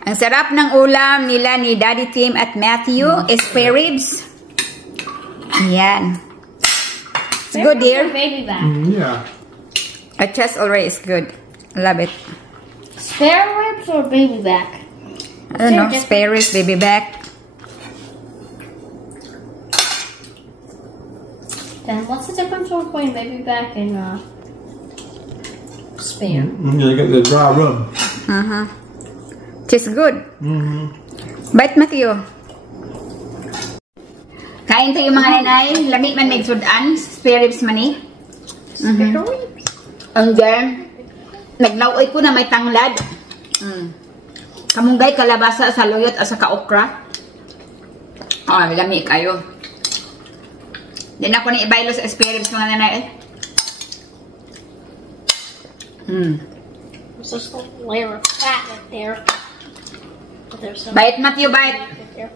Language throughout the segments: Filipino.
Ang sarap ng ulam nila ni Daddy Tim at Matthew is spare ribs. Ayan. It's good, dear. Baby back. Yeah. A chest already is good. I love it. Spare ribs or baby back? I don't know. Spare ribs, baby back. Then what's the difference between baby back and spare? You get the dry rub. Tastes good. Bite, Matthew. Kain tayo mga nanay. Lamig man may sudan. Spare ribs man eh. Spare ribs? And then, naglaway ko na may tanglad. Kamunggay, kalabasa, saluyot, at saka okra. Lamig kayo. Then ako na ibaylo sa spare ribs mga nanay. There's just a layer of fat right there. But there's some Bite, Matthew, bite. right there.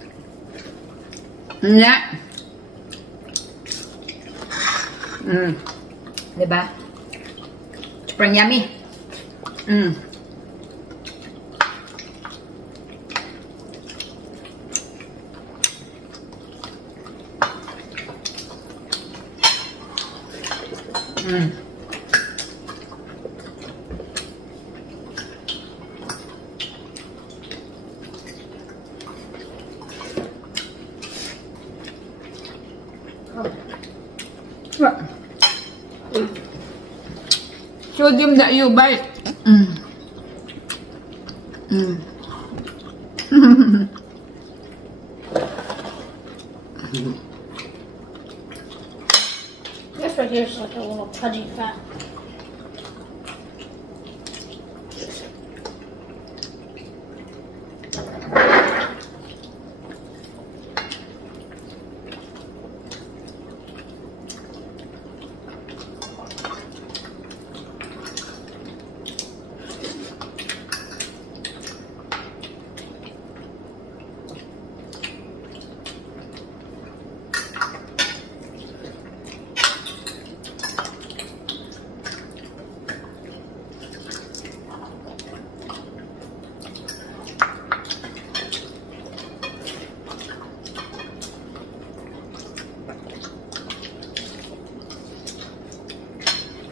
Nga. Diba? Super yummy. Sodium that you bite. This right here is like a little pudgy fat.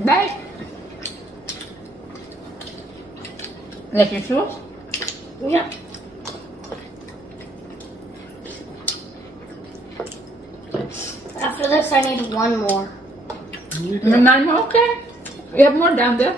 Bite. Like your sauce? Yeah. After this, I need one more. Okay. We have more down there.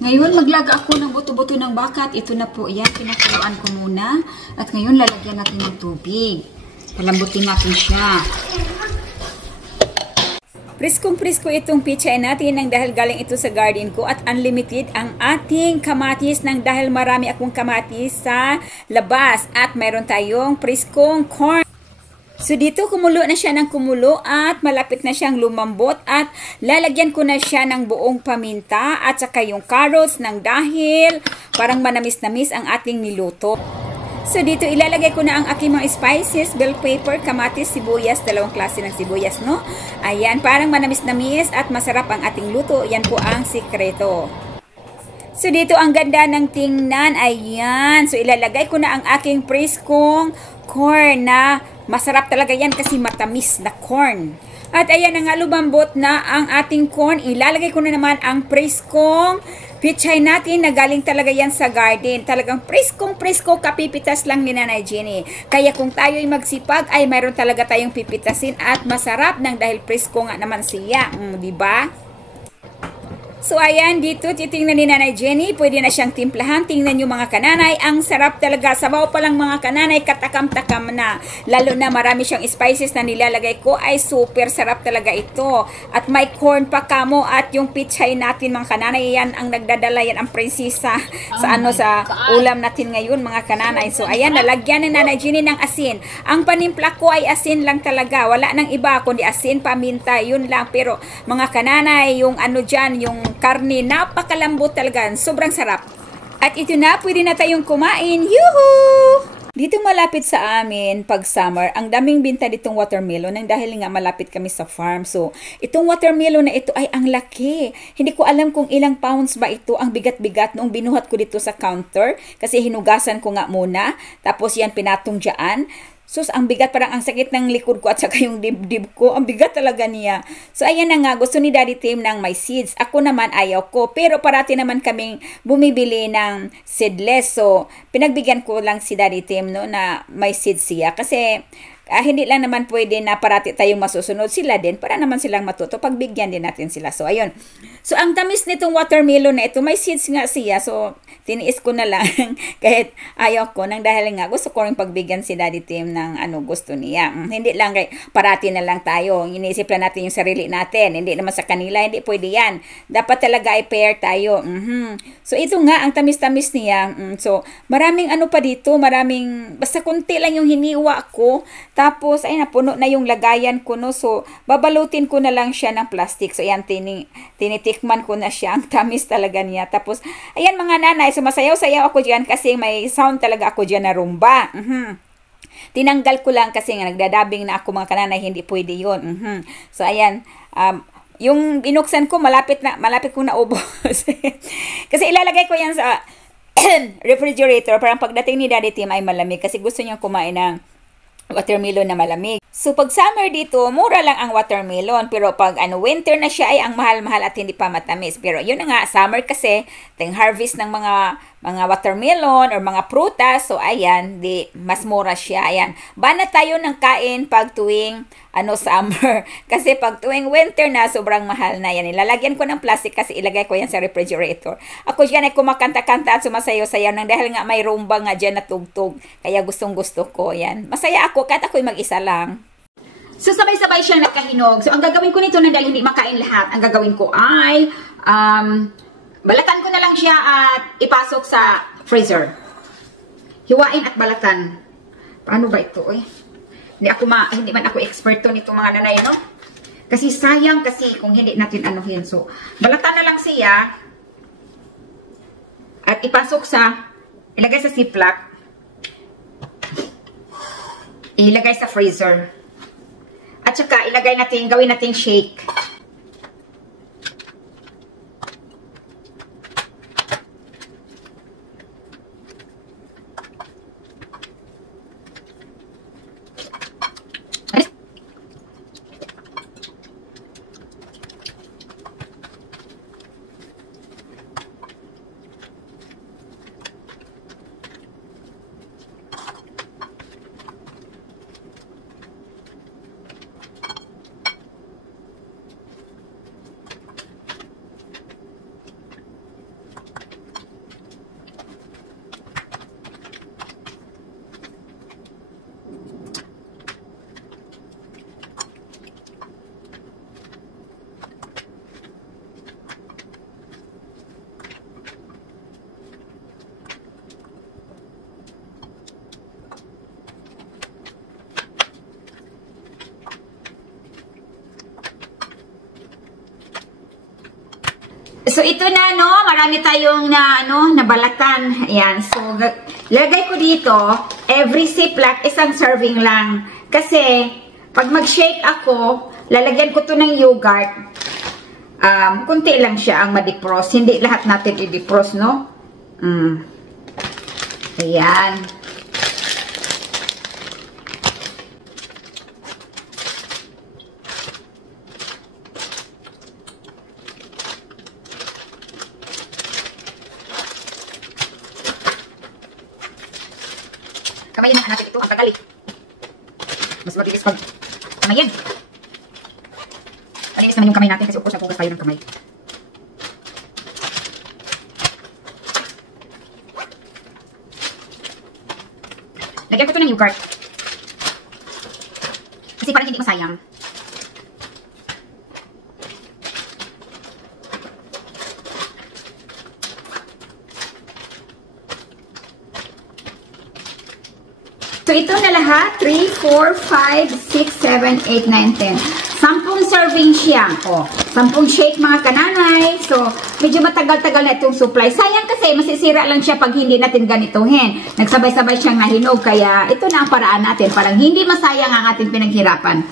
Ngayon, maglaga ako ng buto-buto ng baka at ito na po yan. Pinakuluan ko muna. At ngayon, lalagyan natin ng tubig. Palambutin natin siya. Priskong-prisko itong pichay natin nang dahil galing ito sa garden ko at unlimited ang ating kamatis nang dahil marami akong kamatis sa labas. At mayroon tayong priskong corn. So dito kumulo na siya ng kumulo at malapit na siyang lumambot at lalagyan ko na siya ng buong paminta at saka yung carrots ng dahil parang manamis-namis ang ating niluto. So dito ilalagay ko na ang aking mga spices, bell pepper, kamatis, sibuyas, dalawang klase ng sibuyas, no? Ayan, parang manamis-namis at masarap ang ating luto. Yan po ang sikreto. So dito ang ganda ng tingnan. Ayan. So ilalagay ko na ang aking priskong corn na masarap talaga yan kasi matamis na corn. At ayan na nga, lumambot na ang ating corn. Ilalagay ko na naman ang priskong pichay natin na galing talaga yan sa garden. Talagang priskong-prisko kapipitas lang ni Nanay Jenny. Kaya kung tayo'y magsipag ay mayroon talaga tayong pipitasin at masarap nang dahil prisko nga naman siya. Diba? So ayan, dito titingnan ni Nanay Jenny, pwede na siyang timplahan. Tingnan nyo mga kananay, ang sarap talaga. Sabaw pa lang mga kananay, katakam-takam na. Lalo na marami siyang spices na nilalagay ko, ay super sarap talaga ito. At may corn pa kamo at yung pichay natin mga kananay, yan ang nagdadala, yan ang prinsesa sa sa ulam natin ngayon mga kananay. So ayan, lalagyan ni Nanay Jenny ng asin. Ang panimpla ko ay asin lang talaga, wala nang iba kundi asin, paminta, yun lang. Pero mga kananay, yung dyan, yung karne, napakalambot talaga. Sobrang sarap. At ito na, pwede na tayong kumain. Yuhu! Dito malapit sa amin, pag summer, ang daming binta ditong watermelon nang dahil nga malapit kami sa farm. So, itong watermelon na ito ay ang laki. Hindi ko alam kung ilang pounds ba ito. Ang bigat-bigat noong binuhat ko dito sa counter kasi hinugasan ko nga muna. Tapos yan pinatong dyan. Sus, ang bigat, parang ang sakit ng likod ko at saka yung dibdib ko. Ang bigat talaga niya. So, ayan na nga, gusto ni Daddy Tim ng may seeds. Ako naman, ayaw ko. Pero parati naman kaming bumibili ng seedless. So, pinagbigyan ko lang si Daddy Tim no, na may seeds siya. Kasi, hindi lang naman pwede na parati tayong masusunod sila din para naman silang matuto. Pagbigyan din natin sila. So, ayun. So, ang tamis nitong watermelon na ito, may seeds nga siya. So, tiniis ko na lang kahit ayaw ko nang dahil nga gusto ko rin pagbigyan si Daddy Tim ng ano gusto niya. Hindi lang kay parati na lang tayo. Iniisip lang natin yung sarili natin. Hindi naman sa kanila. Hindi pwede yan. Dapat talaga ay pair tayo. So, ito nga, ang tamis-tamis niya. So, maraming ano pa dito. Maraming, basta kunti lang yung hiniwa ko. Tapos, ay napuno na yung lagayan ko, no? So, babalutin ko na lang siya ng plastic. So, ayan, tinitikman ko na siya. Ang tamis talaga niya. Tapos, ayan mga nanay, sumasayaw-sayaw ako dyan kasi may sound talaga ako dyan na rumba. Tinanggal ko lang kasi nga nagdadabing na ako mga kananay, hindi pwede yun. So, ayan, yung binuksan ko, malapit ko na ubos. Kasi ilalagay ko yan sa refrigerator, parang pagdating ni Daddy Tim ay malamig kasi gusto niya kumain ng watermelon na malamig. So, pag summer dito, mura lang ang watermelon. Pero pag winter na siya ay ang mahal-mahal at hindi pa matamis. Pero yun na nga, summer kasi, ting harvest ng mga watermelon or mga prutas. So, ayan, mas mura siya. Ayan. Bana tayo ng kain pag tuwing summer. Kasi pag tuwing winter na, sobrang mahal na yan. Ilalagyan ko ng plastic kasi ilagay ko yan sa refrigerator. Ako dyan ay kumakanta-kanta at sumasayaw-sayaw nang dahil nga may rumba nga dyan na tugtog. Kaya gustong-gusto ko yan. Masaya ako kahit ako'y mag-isa lang. So, sabay-sabay siyang nakahinog. So, ang gagawin ko nito na dahil hindi makain lahat, ang gagawin ko ay balatan ko na lang siya at ipasok sa freezer. Hiwain at balatan. Paano ba ito eh? Hindi man ako eksperto nito mga nanay, no? Kasi sayang kasi kung hindi natin anuhin. So, balatan na lang siya at ilagay sa ziplock. Ilagay sa freezer. At saka gawin natin shake. So, ito na, no? Marami tayong nabalatan. Ayan. So, lagay ko dito, every ziplock, isang serving lang. Kasi, pag mag-shake ako, lalagyan ko to ng yogurt. Kunti lang siya ang ma-defrost. Hindi lahat natin i-defrost, no? Ayan. Kamayin natin ito. Ang tagal eh. Mas mabilis pag kamayin. Malinis naman yung kamay natin kasi of course nagpugas tayo ng kamay. Lagyan ko ito ng yogurt. Kasi parang hindi masayang. So, ito na lahat. 3, 4, 5, 6, 7, 8, 9, 10. 10 serving siya. O, 10 shake mga kananay. So, medyo matagal-tagal na itong supply. Sayang kasi, masisira lang siya pag hindi natin ganituhin. Nagsabay-sabay siyang nahinog. Kaya, ito na ang paraan natin. Parang hindi masayang ang ating pinaghirapan.